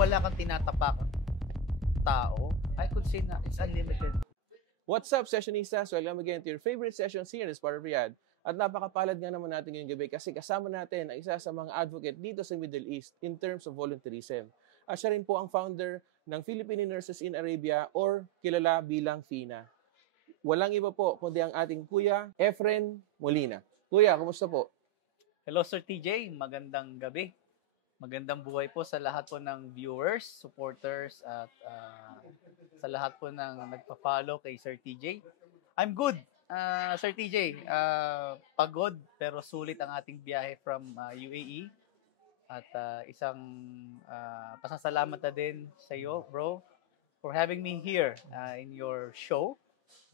wala kang tinatapakang tao, I could say na it's unlimited. What's up, Sessionistas? Welcome again to your favorite sessions here in Sparta Riyadh. At napakapalad nga naman natin ngayong gabi kasi kasama natin ang isa sa mga advocate dito sa Middle East in terms of volunteerism. At siya rin po ang founder ng Filipino Nurses in Arabia or kilala bilang FINA. Walang iba po kundi ang ating Kuya Efren Molina. Kuya, kumusta po? Hello Sir TJ, magandang gabi. Magandang buhay po sa lahat po ng viewers, supporters, at sa lahat po ng nagpa-follow kay Sir TJ. I'm good, Sir TJ. Pagod pero sulit ang ating biyahe from UAE. At isang pasasalamat na din sa iyo, bro, for having me here in your show.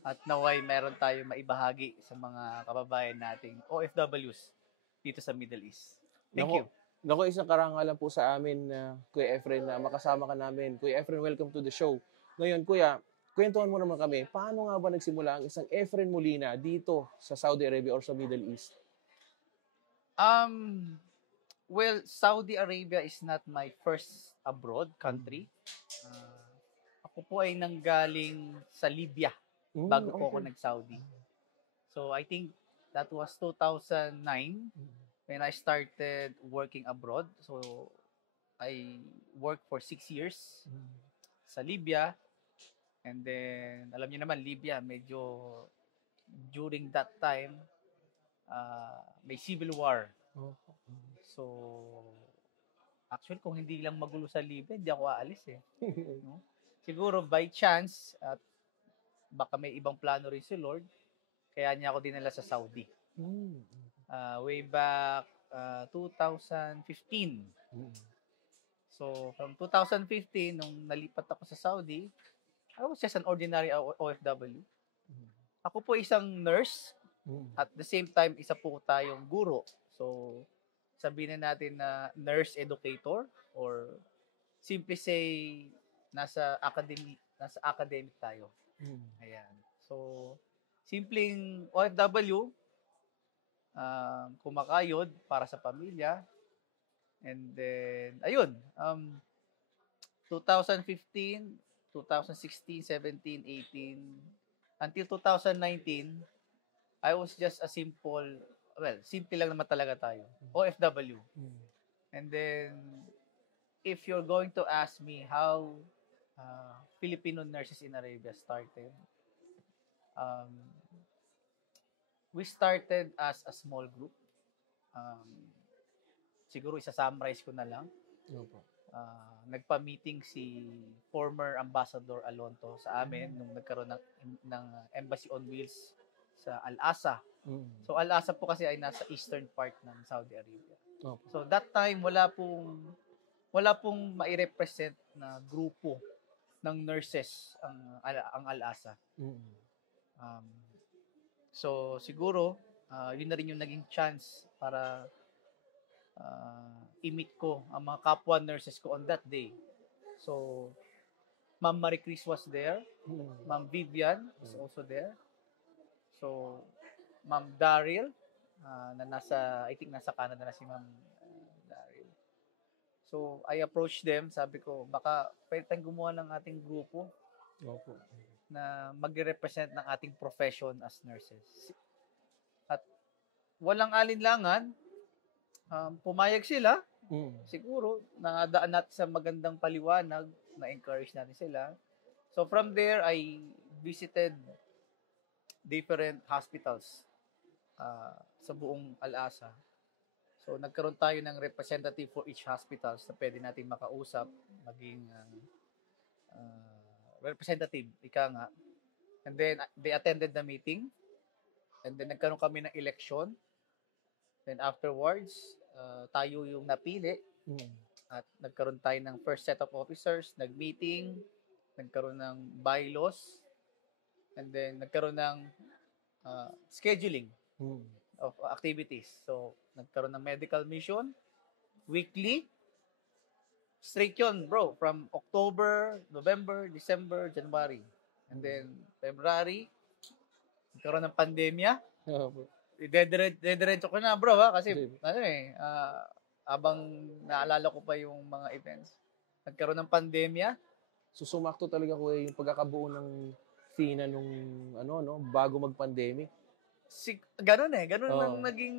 At naway meron tayo maibahagi sa mga kababayan nating OFWs dito sa Middle East. Thank you. Naku, isang karangalan po sa amin, Kuya Efren, na makasama ka namin. Kuya Efren, welcome to the show. Ngayon, Kuya, kwentuhan mo naman kami, paano nga ba nagsimula ang isang Efren Molina dito sa Saudi Arabia or sa Middle East? Well, Saudi Arabia is not my first abroad country. Ako po ay nanggaling sa Libya bago po ako nag-Saudi. So, I think that was 2009 when I started working abroad. So, I worked for 6 years sa Libya. And then, alam niyo naman, Libya, medyo during that time, may civil war. So, actually, kung hindi lang magulo sa Libya, hindi ako aalis eh. No? Siguro, by chance, at baka may ibang plano rin si Lord, kaya niya ako dinala sa Saudi. Way back 2015. So, from 2015, nung nalipat ako sa Saudi, I was just an ordinary OFW. Ako po isang nurse. At the same time, isa po tayong guro. So, sabihin na natin na nurse educator or simply say, nasa academic tayo. Ayan. So, simpleng OFW, kumakayod para sa pamilya. And then, ayun, 2015, 2016, 17, 18, until 2019, I was just a simple lang naman talaga tayo. OFW. And then, if you're going to ask me how Filipino Nurses in Arabia started, we started as a small group. Siguro isa-summarize ko na lang. Nagpa-meeting si former Ambassador Alonto sa amin nung nagkaroon ng Embassy on Wheels sa Al-Asa. So Al-Asa po kasi ay nasa eastern part ng Saudi Arabia. So that time wala pong mai-represent na grupo ng nurses ang Al-Asa. So siguro yun na rin yung naging chance para i-meet ko ang mga kapwa nurses ko on that day. So Ma'am Marie Chris was there, Ma'am Vivian was also there. So Ma'am Daryl na I think nasa Canada na si Ma'am Daryl. So I approached them, sabi ko baka pwede tayong gumawa ng ating grupo na magre-represent ng ating profession as nurses. At walang alinlangan, pumayag sila. Siguro nadaan natin sa magandang paliwanag, na-encourage natin sila. So from there, I visited different hospitals sa buong Al-Asa. So nagkaroon tayo ng representative for each hospitals na pwede natin makausap, maging representative, ika nga. And then they attended the meeting. And then nagkaroon kami ng election. Then afterwards, tayo yung napili. At nagkaroon tayo ng first set of officers, nag-meeting, nagkaroon ng bylaws, and then nagkaroon ng scheduling of activities. So, nagkaroon ng medical mission, weekly, straight yun, bro, from October, November, December, January. And then, February, nagkaroon ng pandemya. Dediretso ko na, bro, ha? Kasi, abang naalala ko pa yung mga events. nagkaroon ng pandemya. So sumakto talaga kuya yung pagkakabuo ng FINA nung bago mag-pandemic. Ganun ang Oo. naging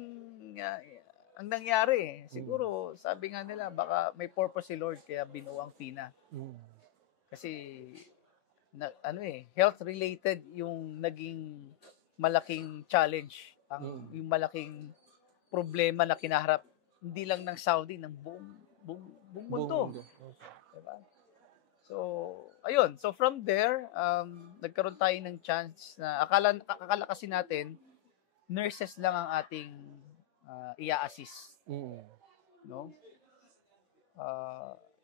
ang nangyari eh. Siguro sabi nga nila baka may purpose si Lord kaya binuo ang FINA. Kasi health related yung naging malaking challenge, yung malaking problema na kinaharap hindi lang ng Saudi, ng buong mundo. Diba? So, ayun. So, from there, nagkaroon tayo ng chance na akala kasi natin, nurses lang ang ating i-assist. No?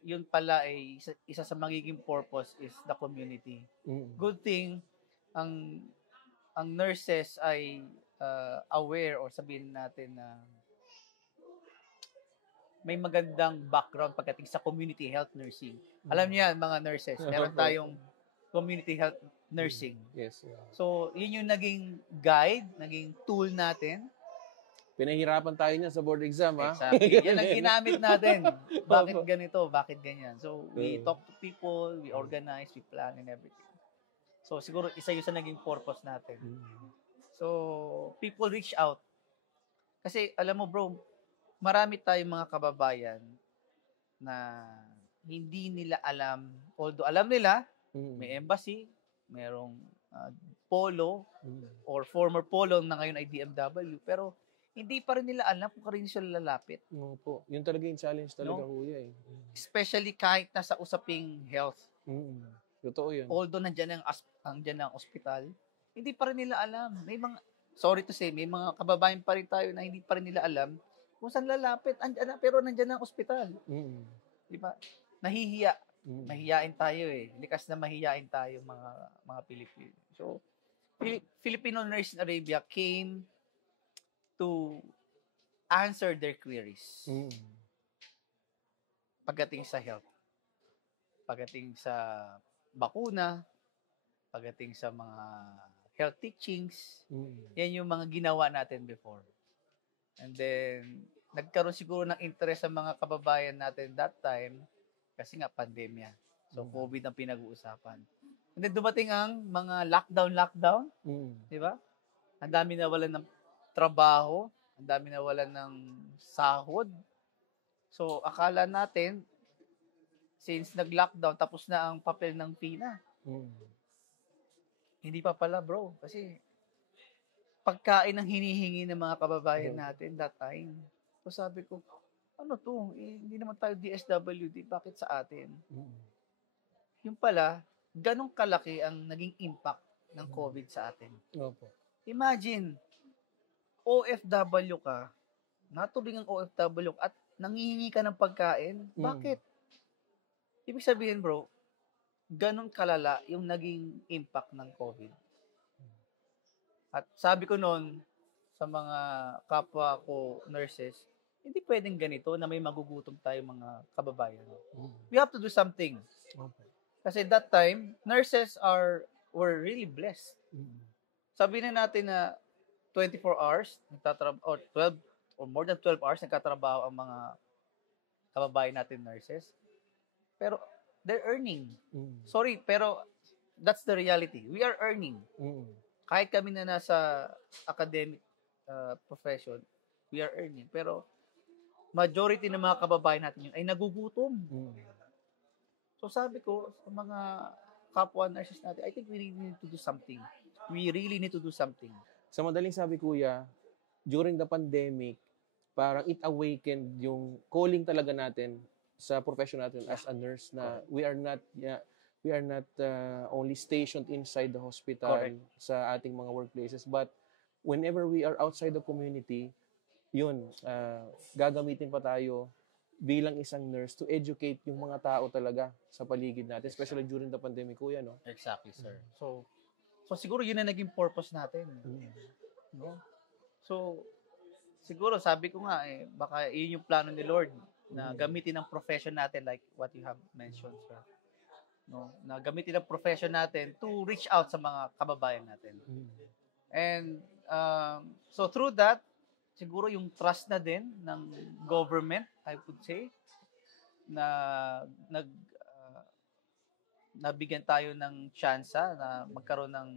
Yun pala ay isa sa magiging purpose is the community. Good thing, ang nurses ay aware or sabihin natin na may magandang background pagdating sa community health nursing. Alam niyo yan, mga nurses. Meron tayong community health nursing. Yes. So, yun yung naging guide, naging tool natin. Pinahirapan tayo niyan sa board exam, ha? Exactly. Yan ang ginamit natin. Bakit ganito? Bakit ganyan? So, we talk to people, we organize, we plan, and everything. So, siguro isa yun sa naging purpose natin. So, people reach out. Kasi, alam mo bro, marami tayong mga kababayan na hindi nila alam, although alam nila, may embassy, merong polo, or former polo na ngayon ay DMW, pero hindi pa rin nila alam kung kanino sila lalapit. Po. Yun talaga yung challenge talaga, kuya. Especially kahit nasa usaping health. Totoo yun. Although nandiyan ang ospital, hindi pa rin nila alam. May mga, sorry to say, may mga kababayan pa rin tayo na hindi pa rin nila alam kung saan lalapit. Pero nandiyan ang ospital. Di ba? Nahihiya. Mahihiyain tayo eh. Likas na mahihiyain tayo mga Pilipino. So, Filipino Nurse in Arabia came to answer their queries. Pagdating sa health. Pagdating sa bakuna. Pagdating sa mga health teachings. Yan yung mga ginawa natin before. And then, nagkaroon siguro ng interest sa mga kababayan natin that time kasi nga pandemya. So, COVID ang pinag-uusapan. And then, dumating ang mga lockdown. Di ba? Ang dami nawalan ng trabaho. Ang dami nawalan ng sahod. So, akala natin, since nag-lockdown, tapos na ang papel ng FINA. Hindi pa pala, bro. Kasi, pagkain ang hinihingi ng mga kababayan natin that time. So sabi ko, ano to? Hindi naman tayo DSWD. Bakit sa atin? Yung pala, ganong kalaki ang naging impact ng COVID sa atin. Imagine, OFW ka, natubing ang OFW at nangihingi ka ng pagkain. Bakit? Ibig sabihin, bro, ganong kalala yung naging impact ng COVID. At sabi ko noon sa mga kapwa ko nurses, hindi pwedeng ganito na may magugutom tayo mga kababayan. We have to do something. Kasi that time, nurses were really blessed. Sabi na natin na 24 hours, or 12, or more than 12 hours, nagtatrabaho ang mga kababayan natin nurses. Pero they're earning. Sorry, pero that's the reality. We are earning. Kahit kami na nasa academic profession, we are earning. Pero majority ng mga kababayan natin yun ay nagugutom. So sabi ko sa mga kapwa nurses natin, I think we really need to do something. We really need to do something. Sa madaling sabi, kuya, during the pandemic, parang it awakened yung calling talaga natin sa profession natin as a nurse na we are not only stationed inside the hospital. Correct. Sa ating mga workplaces, but whenever we are outside the community, yun, gagamitin pa tayo bilang isang nurse to educate yung mga tao talaga sa paligid natin, especially during the pandemic, kuya, no? Exactly, sir. So siguro yun na naging purpose natin. No? So siguro sabi ko nga baka yun yung plano ni Lord na gamitin ang profession natin like what you have mentioned, sir. No, na gamitin ang profession natin to reach out sa mga kababayan natin. And so through that, siguro yung trust na din ng government, I would say, na nabigyan tayo ng tsansa na magkaroon ng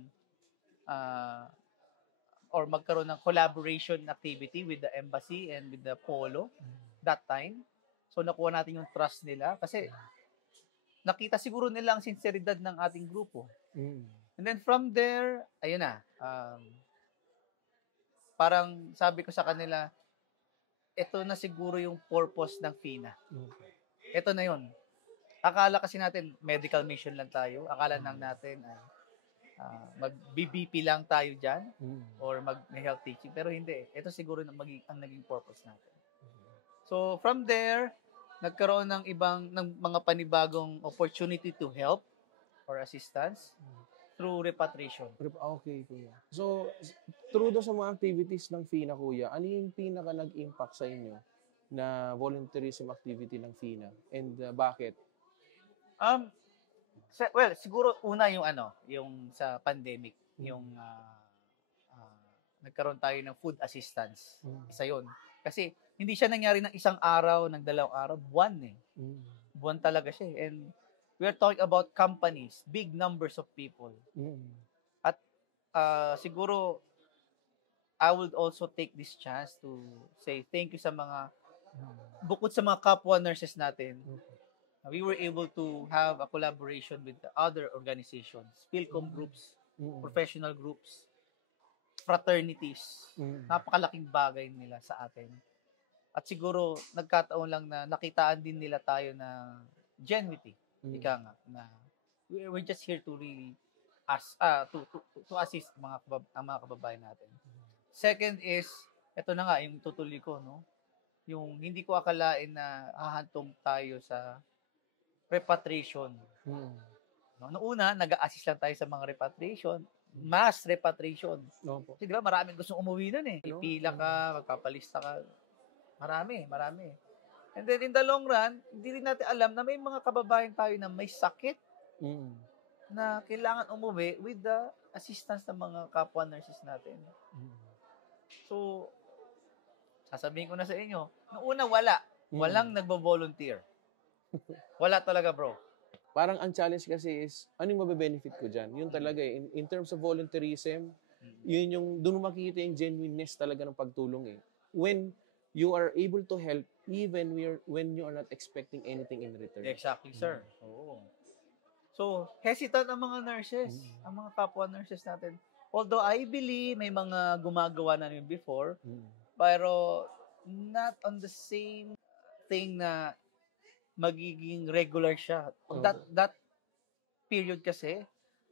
magkaroon ng collaboration activity with the embassy and with the Polo that time. So nakuha natin yung trust nila kasi nakita siguro nila ang sinseridad ng ating grupo. And then from there, ayun na, parang sabi ko sa kanila, ito na siguro yung purpose ng FINA. Ito na yun. Akala kasi natin, medical mission lang tayo. Akala lang natin, mag-BBP lang tayo dyan or mag-health teaching. Pero hindi. Ito siguro ang naging purpose natin. So, from there, nagkaroon ng mga panibagong opportunity to help or assistance through repatriation. Okay, kuya. So, through sa mga activities ng FINA, kuya, ano yung pinaka nag-impact sa inyo na volunteerism activity ng FINA? And bakit? Well, siguro una yung sa pandemic, yung nagkaroon tayo ng food assistance. Isa yun. Kasi hindi siya nangyari ng isang araw, ng 2 araw, buwan eh. Buwan talaga siya eh. And we're talking about companies, big numbers of people. At siguro, I would also take this chance to say thank you sa mga, bukod sa mga kapwa nurses natin, we were able to have a collaboration with the other organizations, PhilCom groups, professional groups, fraternities. Napakalaking bagay nila sa atin. At siguro, nagkataon lang na nakitaan din nila tayo na genuity. Ika nga, na we're just here to really to assist ang mga kababayan natin. Second is, ito na nga, yung tutuloy ko, no? Yung hindi ko akalain na hahantong tayo sa repatriation. No, noong una, nag-a-assist lang tayo sa mga repatriation, mass repatriation. Kasi di ba, maraming gustong umuwi nun eh. Ipila ka, magpapalista ka. Marami. And then in the long run, hindi rin natin alam na may mga kababayan tayo na may sakit na kailangan umuwi with the assistance ng mga kapwa nurses natin. So, sasabihin ko na sa inyo, noong una walang nagbo-volunteer. Wala talaga, bro. Parang ang challenge kasi is, ano yung mabe-benefit ko dyan? Yun talaga eh. In terms of volunteerism, yun yung, doon makikita yung genuineness talaga ng pagtulong eh. When you are able to help, even when you are not expecting anything in return. Exactly, sir. Oo. So, hesitant ang mga nurses, ang mga kapwa nurses natin. Although I believe may mga gumagawa na yun before, pero not on the same thing na magiging regular siya. That period kasi,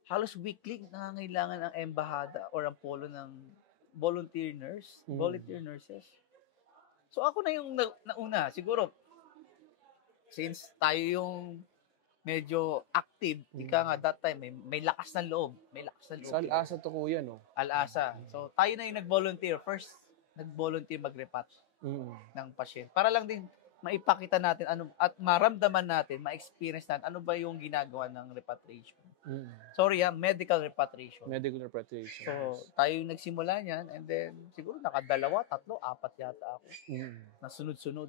halos weekly nangangailangan ang embahada or ang polo ng volunteer nurses. So ako na yung nauna, siguro, since tayo yung medyo active, ika nga that time, may lakas ng loob. Sa Al-Asa to kuya, no? Al-Asa. So tayo na yung nag-volunteer. First, nag-volunteer mag-repat ng pasyente. Para lang din maipakita natin at maramdaman natin, ma-experience natin ano ba yung ginagawa ng repatriation. Sorry medical repatriation. Medical repatriation. So, tayo yung nagsimula niyan and then siguro 2, 3, 4 yata ako. Na sunod-sunod.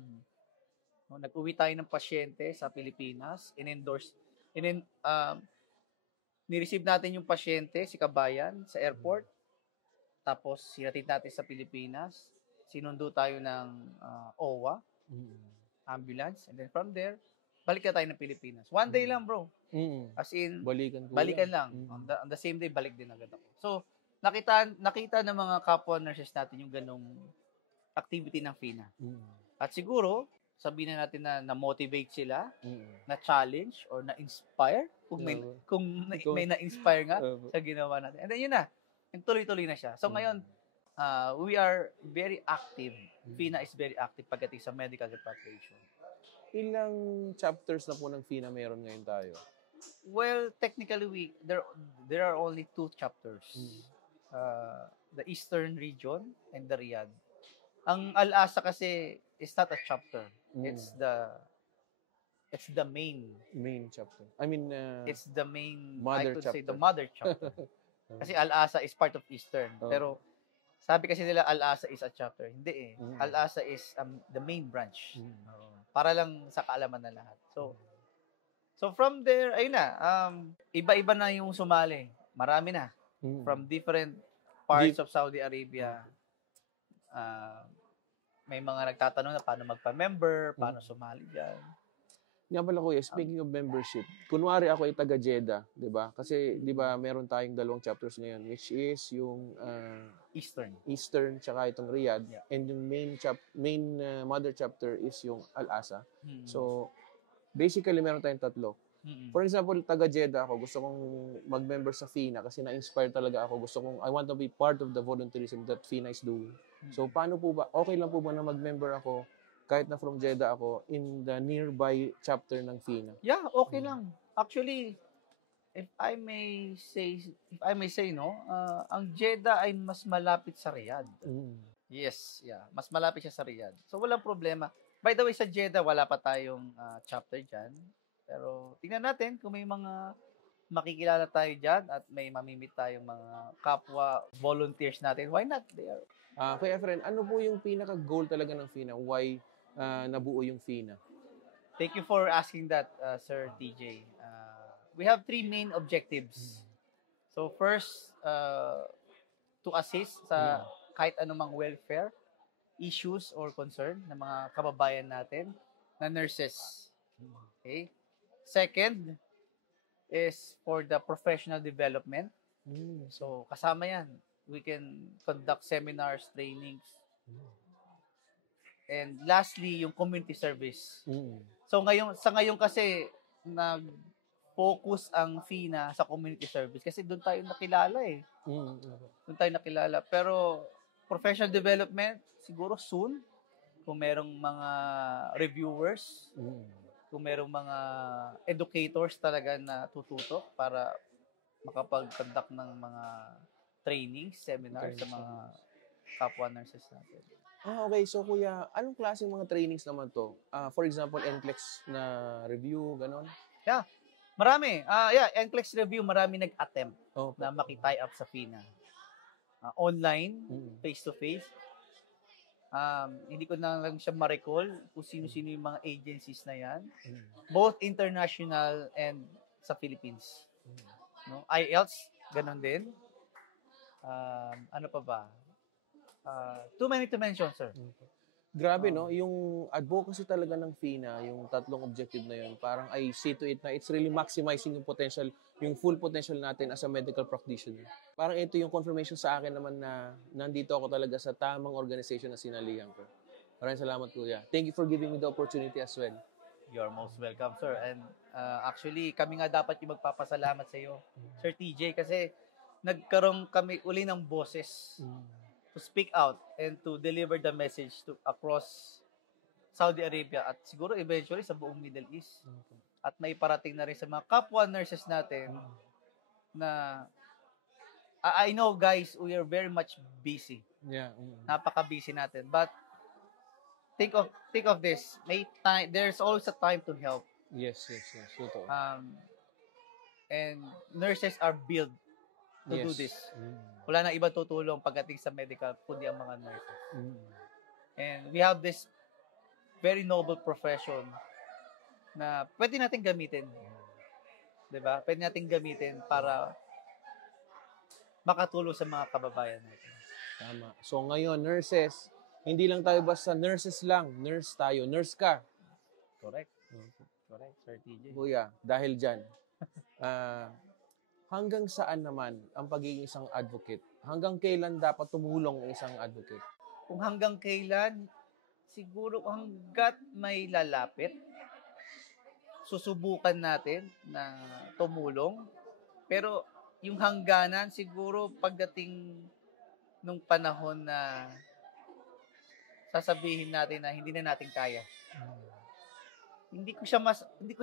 No, nag-uwi tayo ng pasyente sa Pilipinas, ni-receive natin yung pasyente, si Kabayan, sa airport. Tapos, sinatid natin sa Pilipinas. Sinundo tayo ng OWA. Ambulance, and then from there, balik na tayo ng Pilipinas. One day lang, bro. As in, balikan lang. On the same day, balik din agad ako. So, nakita ng mga kapwa nurses natin yung ganong activity ng FINA. At siguro, sabihin na natin na na-motivate sila, na-challenge, or na-inspire, kung may na-inspire nga sa ginawa natin. And then, yun na. Tuloy-tuloy na siya. So, ngayon, we are very active. FINA is very active pagdating sa medical repatriation. Ilang chapters na po ng FINA meron ngayon tayo? Well, technically, there are only 2 chapters. The Eastern region and the Riyadh. Ang Al-Asa kasi is not a chapter. It's the main chapter. I mean, it's the main mother chapter. Say the mother chapter. Kasi Al-Asa is part of Eastern. Pero sabi kasi nila Al-Asa is a chapter. Hindi eh. Al-Asa is the main branch. Para lang sa kaalaman na lahat. So, So from there, ayun na, iba-iba na yung sumali. Marami na. From different parts of Saudi Arabia. May mga nagtatanong na paano magpa-member, paano sumali dyan. Nga pala kuya, speaking of membership, kunwari ako ay taga Jeddah, di ba? Kasi di ba meron tayong 2 chapters ngayon, which is yung Eastern tsaka itong Riyadh, and yung main mother chapter is yung Al-Asa. So basically meron tayong 3. For example, taga Jeddah ako, gusto kong mag-member sa FINA kasi na-inspire talaga ako. I want to be part of the volunteerism that FINA is doing. So paano po ba, okay lang po ba na mag-member ako kahit na from Jeddah ako in the nearby chapter ng FINA? Yeah, okay lang. Actually, if I may say no, ang Jeddah ay mas malapit sa Riyadh. Yes, yeah, mas malapit siya sa Riyadh. So walang problema. By the way, sa Jeddah wala pa tayong chapter diyan. Pero tingnan natin kung may mga makikilala tayo diyan at may mamimit tayong mga kapwa volunteers natin. Why not? There. Kaya friend, ano po yung pinaka-goal talaga ng FINA? Why nabuo yung FINA? Thank you for asking that, Sir TJ. We have 3 main objectives. So first, to assist sa kahit anumang welfare issues or concern ng mga kababayan natin na nurses. Okay? Second is for the professional development. So kasama yan. We can conduct seminars, trainings. And lastly, yung community service. So sa ngayon kasi nag-focus ang FINA sa community service kasi doon tayo nakilala eh. Doon tayo nakilala. Pero professional development, siguro soon, kung merong mga reviewers, kung merong mga educators talaga na tututok para makapag-conduct ng mga trainings, seminars sa mga kapwa nurses natin. Okay. So, kuya, anong klaseng mga trainings naman to? For example, NCLEX na review, ganon? Yeah. Marami. NCLEX review, marami nag-attempt na makitie up sa FINA. Online, face-to-face. Hindi ko na lang siya ma-recall kung sino-sino yung mga agencies na yan. Both international and sa Philippines. No? IELTS, ganon din. Ano pa ba? Too many to mention, sir. Grabe, no? Yung advocacy talaga ng FINA, yung 3 objective na yun, parang I see to it na it's really maximizing yung potential, yung full potential natin as a medical practitioner. Parang ito yung confirmation sa akin naman na nandito ako talaga sa tamang organization na sinalihan ko. Maraming salamat, kuya. Thank you for giving me the opportunity as well. You're most welcome, sir. And actually, kami nga dapat yung magpapasalamat sa iyo, Sir TJ, kasi nagkaroon kami uli ng boses to speak out and to deliver the message to across Saudi Arabia at siguro eventually sa buong Middle East. At may parating na rin sa mga kapwa nurses natin na I know guys, we are very much busy. Yeah. Napaka-busy natin. But think of this. May time, there's always a time to help. Yes. Totoo. And nurses are built to do this. Wala na iba tutulong pagdating sa medical kundi ang mga nurses. And we have this very noble profession na pwede natin gamitin. 'Di ba? Pwede natin gamitin para makatulong sa mga kababayan natin. Tama. So ngayon, nurses, hindi lang tayo basta nurses lang. Nurse tayo. Nurse ka. Correct, Sir TJ. Kuya, dahil dyan, hanggang saan naman ang pagiging isang advocate? Hanggang kailan dapat tumulong ang isang advocate? Kung hanggang kailan, siguro hanggat may lalapit, susubukan natin na tumulong. Pero yung hangganan, siguro pagdating nung panahon na sasabihin natin na hindi na natin kaya. Hindi ko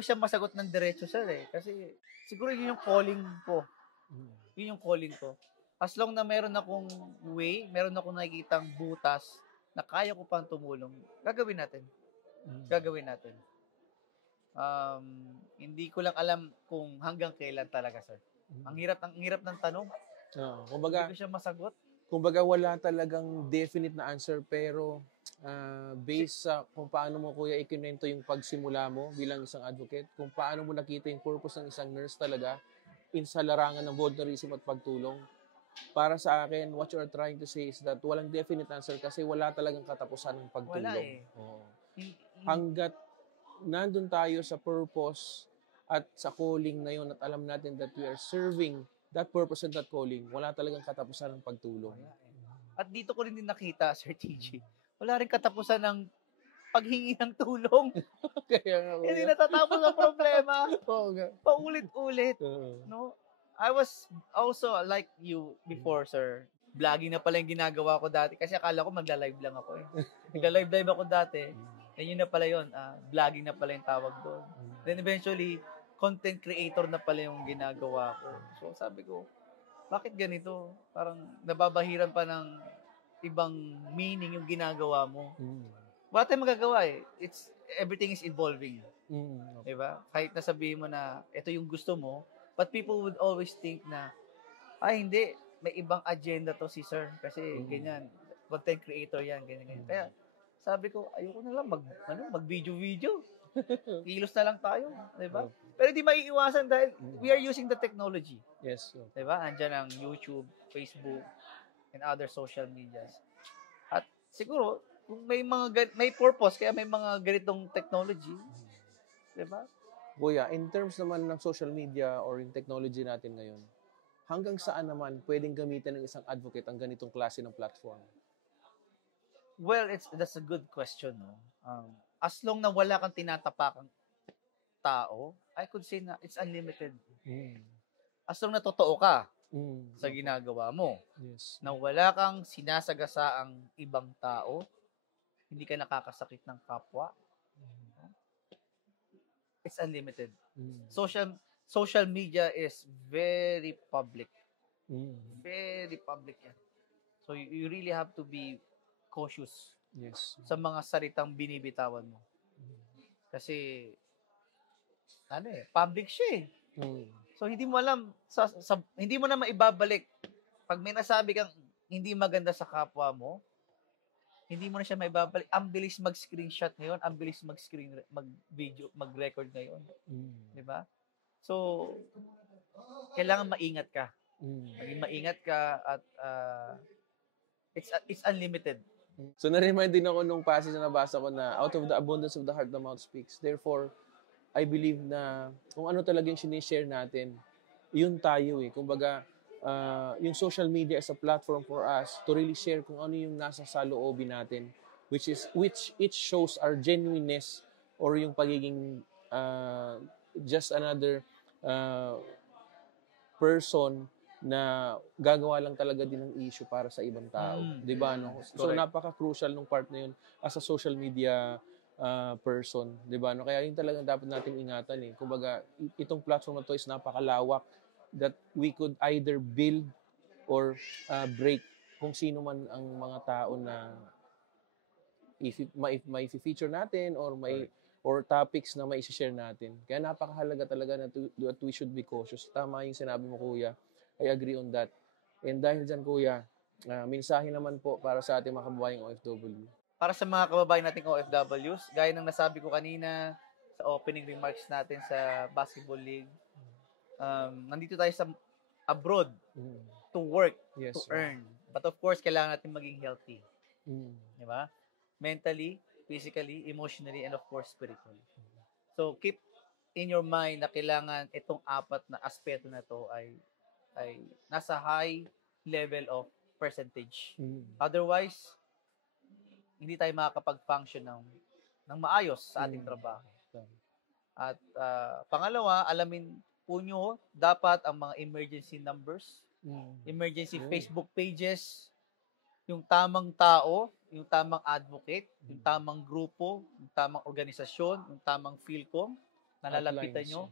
siya masagot ng diretso, sir eh. Kasi siguro yun yung calling ko. Yun yung calling ko. As long na meron akong way, meron akong nakikitang butas na kaya ko pang tumulong, gagawin natin. Hindi ko lang alam kung hanggang kailan talaga, sir. Ang hirap ng tanong. Kumbaga, hindi ko siya masagot. kumbaga wala talagang definite na answer, pero based sa kung paano mo kuya ikinento yung pagsimula mo bilang isang advocate, kung paano mo nakita yung purpose ng isang nurse talaga sa larangan ng volunteerism at pagtulong. Para sa akin, what you are trying to say is that walang definite answer kasi wala talagang katapusan ng pagtulong. Wala eh. Oo. Hin- Hanggat nandun tayo sa purpose at sa calling na yun at alam natin that we are serving that purpose and that calling, wala talagang katapusan ng pagtulong. Wala eh. At dito ko rin din nakita, Sir TG, wala rin katapusan ng paghingi ng tulong. Kaya nga, Hindi kuya. natatapos ang problema. Oo nga. Paulit-ulit. Oo. No? I was also like you before, sir. Vlogging na pala yung ginagawa ko dati. Kasi akala ko magla-live lang ako eh. Nagla-live ako dati. And yun na pala yun. Vlogging na pala yung tawag doon. Then eventually, content creator na pala yung ginagawa ko. So sabi ko, bakit ganito? Parang nababahiran pa ng ibang meaning yung ginagawa mo. Wala tayong magagawa eh. Everything is evolving. Diba? Kahit nasabihin mo na ito yung gusto mo, but people would always think na, ay hindi, may ibang agenda to si sir. Kasi ganyan, content creator yan, ganyan. Kaya sabi ko, ayoko na lang mag-video-video. Kilos na lang tayo. Diba? Pero di maiiwasan dahil we are using the technology. Yes. Diba? Andyan ang YouTube, Facebook, and other social medias. At siguro, kung may purpose, kaya may mga ganitong technology. Diba? Kuya, in terms naman ng social media or in technology natin ngayon, hanggang saan naman pwedeng gamitin ng isang advocate ang ganitong klase ng platform? Well, that's a good question. No? As long na wala kang tinatapakang tao, I could say na it's unlimited. As long na totoo ka sa ginagawa mo, Yes. na wala kang sinasagasaang ibang tao, hindi ka nakakasakit ng kapwa, it's unlimited. Social media is very public. Very public yan. So you really have to be cautious Yes. sa mga salitang binibitawan mo. Kasi public siya eh. So hindi mo alam hindi mo na maibabalik pag may nasabi kang hindi maganda sa kapwa mo, hindi mo na siya maibabalik. Ang bilis mag-screenshot ngayon, ang bilis mag-video, mag-record ngayon. Di ba? So, kailangan maingat ka. Maging maingat ka at it's unlimited. So, na-remind din ako nung passage na nabasa ko na out of the abundance of the heart, the mouth speaks. Therefore, I believe na kung ano talaga yung sinishare natin, yun tayo eh. Kumbaga, yung social media is a platform for us to really share kung ano yung nasa saloobin natin, which it shows our genuineness or yung pagiging just another person na gagawa lang talaga din ng issue para sa ibang tao. Diba, no? So, napaka-crucial nung part na yun as a social media person. Diba, no? Kaya yun talagang dapat natin ingatan eh. Kumbaga, itong platform na to is napakalawak that we could either build or break kung sino man ang mga tao na may feature natin or or topics na may share natin. Kaya napakahalaga talaga na that we should be cautious. Tama yung sinabi mo, kuya. I agree on that. And dahil dyan, kuya, mensahe naman po para sa ating mga kababayang OFW. Para sa mga kababayan nating OFWs, gaya ng nasabi ko kanina sa opening remarks natin sa Basketball League, nandito tayo sa abroad to work, yes, to earn. But of course, kailangan natin maging healthy. Di ba? Mentally, physically, emotionally, and of course, spiritually. So, keep in your mind na kailangan itong apat na aspeto na to ay nasa high level of percentage. Otherwise, hindi tayo makakapag-function ng maayos sa ating trabaho. At pangalawa, alamin po nyo dapat ang mga emergency numbers, emergency Facebook pages, yung tamang tao, yung tamang advocate, yung tamang grupo, yung tamang organisasyon, yung tamang PhilCom na lalapitan nyo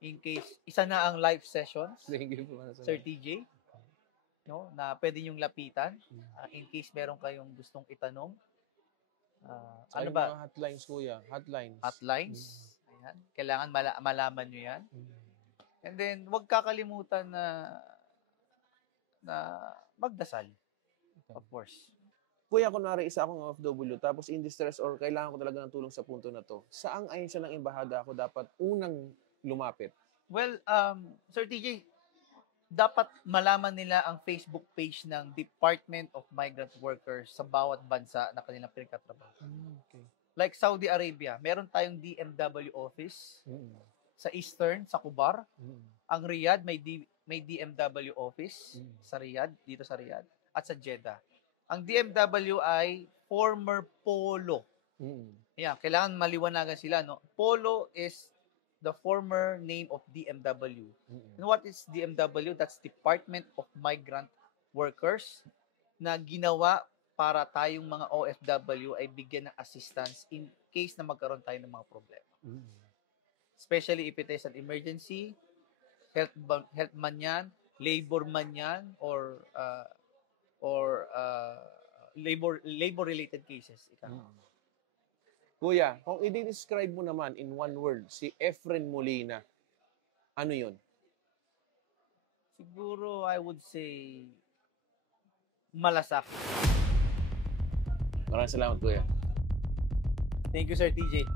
in case isa na ang live sessions. Thank you po, Sir TJ, no, na pwede nyong lapitan in case meron kayong gustong itanong. Ano ba? Mga hotlines, kuya. Hotlines. Hotlines. Ayan. Kailangan malaman nyo yan. And then, huwag kakalimutan na magdasal. Of course. Kuya, kunwari isa akong OFW, tapos in distress or kailangan ko talaga ng tulong sa punto na to, saang ahensya ng embahada ako dapat unang lumapit? Well, Sir TJ, dapat malaman nila ang Facebook page ng Department of Migrant Workers sa bawat bansa na kanilang pinagtatrabaho. Okay. Like Saudi Arabia, meron tayong DMW office sa Eastern, sa Kubar. Ang Riyadh, may DMW office sa Riyadh, dito sa Riyadh, at sa Jeddah. Ang DMW ay former Polo. Yeah, kailangan maliwanagan sila, no? Polo is the former name of DMW. And what is DMW? That's Department of Migrant Workers na ginawa para tayong mga OFW ay bigyan ng assistance in case na magkaroon tayo ng mga problema. Especially if it is an emergency, health man yan, labor man yan, or labor-related cases. Kuya, kung i-describe mo naman in one word si Efren Molina, ano yun? Siguro, I would say, malasak. Maraming salamat, Kuya. Thank you, Sir TJ.